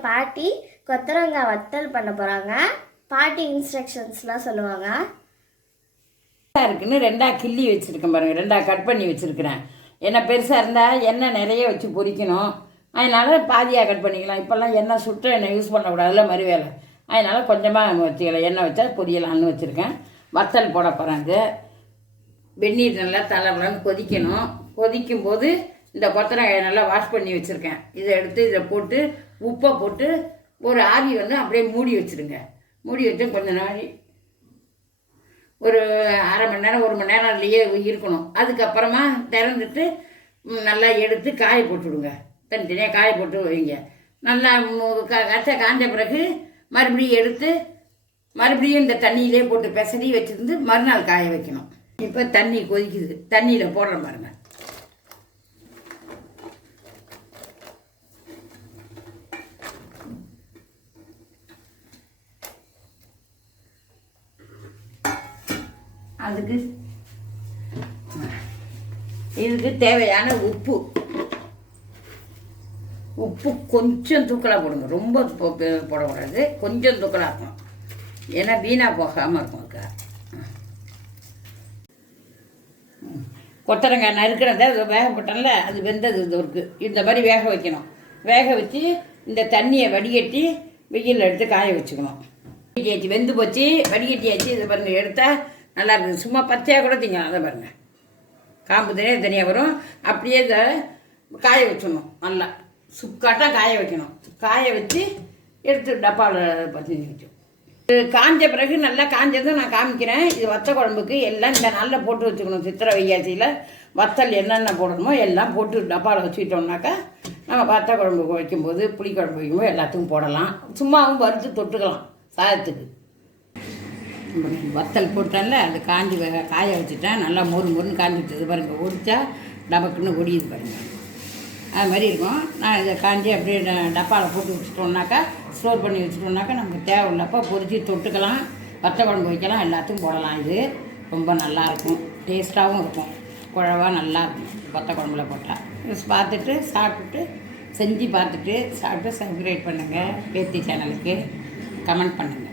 எங்கள் பாட்டி கொத்தரங்காய் வத்தல் பண்ண போகிறாங்க பாட்டி இன்ஸ்ட்ரக்ஷன்ஸ்லாம் சொல்லுவாங்க. இருக்குன்னு ரெண்டாக கிள்ளி வச்சுருக்கேன் பாருங்கள் ரெண்டாக கட் பண்ணி வச்சுருக்கிறேன். என்ன பெருசாக இருந்தால் எண்ணெய் நிறைய வச்சு பொரிக்கணும். அதனால் பாதியாக கட் பண்ணிக்கலாம். இப்போல்லாம் எண்ணெய் சுட்ட எண்ணெய் யூஸ் பண்ணக்கூடாதுல மறு வேலை. அதனால் கொஞ்சமாக வச்சுக்கலாம் எண்ணெய் வச்சா பொரியலாம்னு வச்சுருக்கேன். வத்தல் போட போகிறேன் வெந்நீர் நல்லா தலைப்படன்னு கொதிக்கணும். கொதிக்கும் போது இந்த கொத்தரங்காயை நல்லா வாஷ் பண்ணி வச்சுருக்கேன். இதை எடுத்து இதை போட்டு உப்பை போட்டு ஒரு ஆவி வந்து அப்படியே மூடி வச்சுருங்க. மூடி வச்சு கொஞ்ச நாள் ஒரு அரை மணி நேரம் ஒரு மணி நேரம் அதுலேயே இருக்கணும். அதுக்கப்புறமா திறந்துட்டு நல்லா எடுத்து காய போட்டுவிடுங்க தனித்தனியாக காய போட்டு வைங்க. நல்லா கச்சை காஞ்ச பிறகு மறுபடியும் எடுத்து மறுபடியும் இந்த தண்ணியிலே போட்டு பெசரி வச்சுருந்து மறுநாள் காய வைக்கணும். இப்போ தண்ணி கொதிக்குது. தண்ணியில் போடுற பாருங்க. அதுக்கு இதுக்கு தேவையான உப்பு. உப்பு கொஞ்சம் தூக்கலாக போடுங்க. ரொம்ப போடக்கூடாது கொஞ்சம் தூக்கலாக இருக்கும் ஏன்னா வீணாக போகாமல் இருக்கும் அக்கா கொத்தரங்காய் நறுக்கிறத அது வேக போட்டோம்ல அது வெந்தது இது இந்த மாதிரி வேக வைக்கணும். வேக வச்சு இந்த தண்ணியை வடிகட்டி வெயிலில் எடுத்து காய வச்சுக்கணும். வடிகட்டியாச்சு வெந்து போச்சு. வடிகட்டியாச்சு. இதை பண்ணி எடுத்தால் நல்லா இருக்குது சும்மா பச்சையாக கூட திங்க அதை பாருங்கள் காம்பு தனியாக தனியாக வரும். அப்படியே இதை காய வச்சிடணும். நல்லா. சுக்காட்டாக காய வைக்கணும். காய வச்சு எடுத்து டப்பாவில் பற்றி வச்சோம் இது காஞ்ச பிறகு நல்லா காஞ்சதும் நான் காமிக்கிறேன். இது வத்த குழம்புக்கு எல்லாம் இந்த நாளில் போட்டு வச்சுக்கணும். சித்திரை வையாசியில் வத்தல் என்னென்ன போடணுமோ எல்லாம் போட்டு டப்பாவில் வச்சுக்கிட்டோம்னாக்கா நம்ம வத்த குழம்பு வைக்கும்போது புளிக்குழம்பு வைக்கும்போது எல்லாத்துக்கும் போடலாம். சும்மாவும் வறுத்து தொட்டுக்கலாம். சாதத்துக்கு. வத்தல் போட்டேன்ல அது காஞ்சி காய வச்சுட்டேன் நல்லா மொறு மொறுன்னு காஞ்சி வச்சது பாருங்கள் ஒடிச்சா டபக்குன்னு ஒடியுது பாருங்கள் அது மாதிரி இருக்கும். நான் இதை காஞ்சி அப்படியே டப்பாவில் போட்டு வச்சுட்டோம்னாக்கா ஸ்டோர் பண்ணி வச்சுட்டோம்னாக்கா நமக்கு தேவையில்லப்போ பொறிச்சு தொட்டுக்கலாம். வத்த குழம்பு வைக்கலாம். எல்லாத்துக்கும் போடலாம். இது ரொம்ப நல்லாயிருக்கும் டேஸ்ட்டாகவும் இருக்கும். குழவா நல்லா இருக்கும். வத்த குழம்புல போட்டால் பார்த்துட்டு சாப்பிட்டுட்டு செஞ்சு பார்த்துட்டு சாப்பிட்டு சப்ஸ்கிரைப் பண்ணுங்கள் பேத்தி சேனலுக்கு கமெண்ட் பண்ணுங்கள்